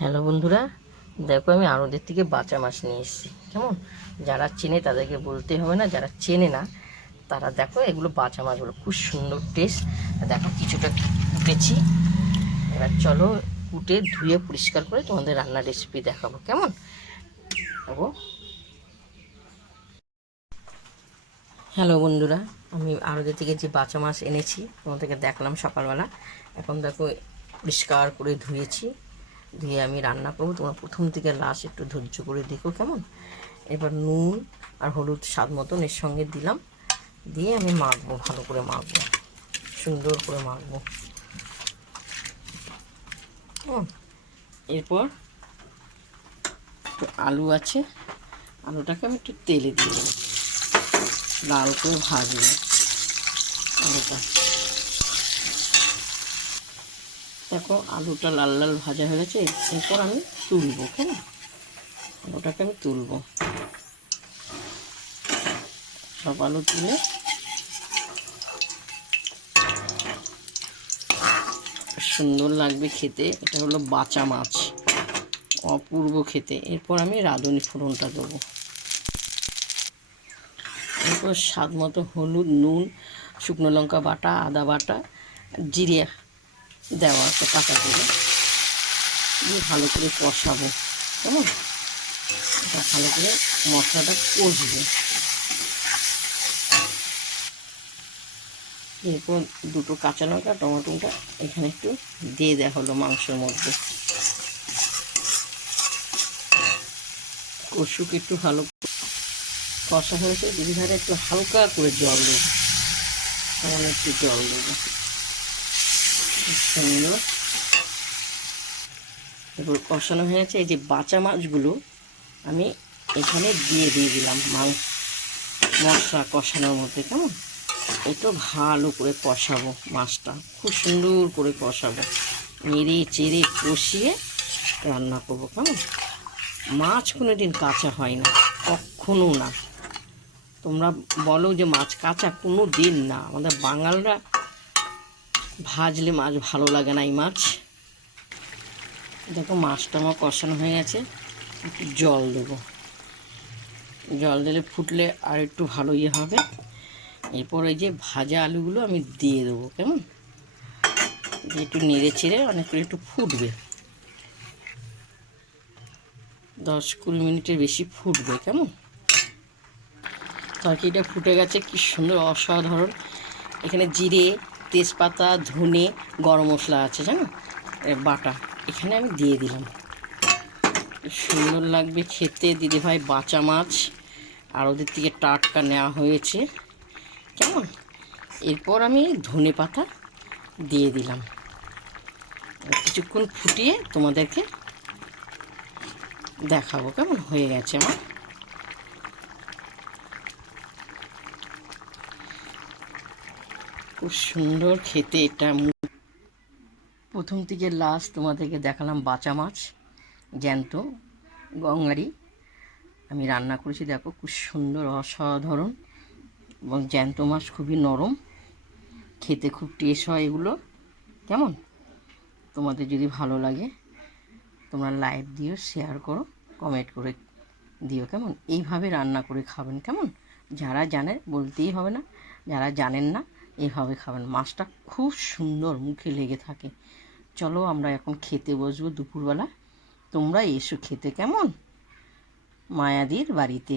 Hello বন্ধুরা, দেখো আমি আড়তের থেকে বাঁচা মাছ নিয়ে এসেছি। কেমন, যারা চেনে তাদেরকে বলতে হবে না, যারা চেনে না তারা দেখো এগুলো বাঁচা মাছগুলো খুব সুন্দর টেস্ট। দেখো কিছুটা কুটেছি, এবার চলো কুটে ধুয়ে পরিষ্কার করে তোমাদের রান্নার রেসিপি দেখাবো। কেমন দেখো। হ্যালো বন্ধুরা, আমি আড়তের থেকে যে বাঁচা মাছ এনেছি তোমাদেরকে দেখলাম সকালবেলা। এখন দেখো পরিষ্কার করে ধুয়েছি, দিয়ে আমি রান্না করবো। তোমরা প্রথম থেকে লাস্ট একটু ধৈর্য করে দেখো। কেমন, এবার নুন আর হলুদ স্বাদ মতন এর সঙ্গে দিলাম, দিয়ে আমি মাখবো, ভালো করে মাখবো, সুন্দর করে মাখবো। এরপর একটু আলু আছে, আলুটাকে আমি একটু তেলে দিয়ে দেবো, লাল করে ভাজবো আলুটা। দেখো আলুটা লাল লাল ভাজা হয়ে গেছে, এরপর আমি তুলবো। কেমন, আলুটাকে আমি তুলবো, সব আলু তুলে সুন্দর লাগবে খেতে। এটা হলো বাঁচা মাছ, অপূর্ব খেতে। এরপর আমি রাঁধুনি ফোড়নটা দেবো, এরপর স্বাদ মতো হলুদ, নুন, শুকনো লঙ্কা বাটা, আদা বাটা, জিরে দেওয়া আছে কাঁচা জিরে দিয়ে ভালো করে কষাবো। কেমন, এটা ভালো করে মশলাটা কষবে। এরপর দুটো কাঁচা লঙ্কা, টমেটোটা এখানে একটু দিয়ে দেওয়া হলো মাংসের মধ্যে। কষুক একটু ভালো কষা হয়েছে, দিদি ধারে একটু হালকা করে জল দেবো, সামান্য একটু জল দেবো, সুন্দর। এরপর কষানো হয়েছে, এই যে বাঁচা মাছগুলো আমি এখানে দিয়ে দিলাম মশলা কষানোর মধ্যে। কেমন, একটু ভালো করে কষাবো, মাছটা খুব সুন্দর করে কষাবো, নেড়ে চেড়ে কষিয়ে রান্না করবো। কেমন, মাছ কোনো দিন কাঁচা হয় না, কখনো না। তোমরা বলো যে মাছ কাঁচা, কোনো দিন না। আমাদের বাঙালরা ভাজলে মাছ ভালো লাগে না, এই মাছ। দেখো মাছটা আমার কষানো হয়ে গেছে, একটু জল দেবো, জল দিলে ফুটলে আর একটু ভালো হবে। এরপর এই যে ভাজা আলুগুলো আমি দিয়ে দেবো। কেমন, একটু নেড়ে চেড়ে অনেক করে একটু ফুটবে, 10-20 মিনিটের বেশি ফুটবে। কেমন, তরকারিটা ফুটে গেছে, কি সুন্দর অসাধারণ। এখানে জিরে, তেজপাতা, ধনে, গরম মশলা আছে জানো বাটা, এখানে আমি দিয়ে দিলাম। সুন্দর লাগবে খেতে। দিদিভাই বাঁচা মাছ আর ওদের থেকে টাটকা নেওয়া হয়েছে। কেমন, এরপর আমি ধনে পাতা দিয়ে দিলাম, কিছুক্ষণ ফুটিয়ে তোমাদেরকে দেখাবো। কেমন হয়ে গেছে আমার, খুব সুন্দর খেতে এটা। প্রথম থেকে লাস্ট তোমাদেরকে দেখালাম বাঁচা মাছ, জ্যান্ত গঙ্গারি আমি রান্না করেছি। দেখো খুব সুন্দর, অসাধারণ, এবং জ্যান্ত মাছ খুবই নরম, খেতে খুব টেস্ট হয় এগুলো। কেমন, তোমাদের যদি ভালো লাগে তোমরা লাইক দিও, শেয়ার করো, কমেন্ট করে দিও। কেমন, এইভাবে রান্না করে খাবেন। কেমন, যারা জানে বলতেই হবে না, যারা জানেন না এইভাবে খাবেন। মাছটা খুব সুন্দর, মুখে লেগে থাকে। চলো আমরা এখন খেতে বসবো দুপুরবেলা, তোমরা এসো খেতে। কেমন, মায়াদির বাড়িতে।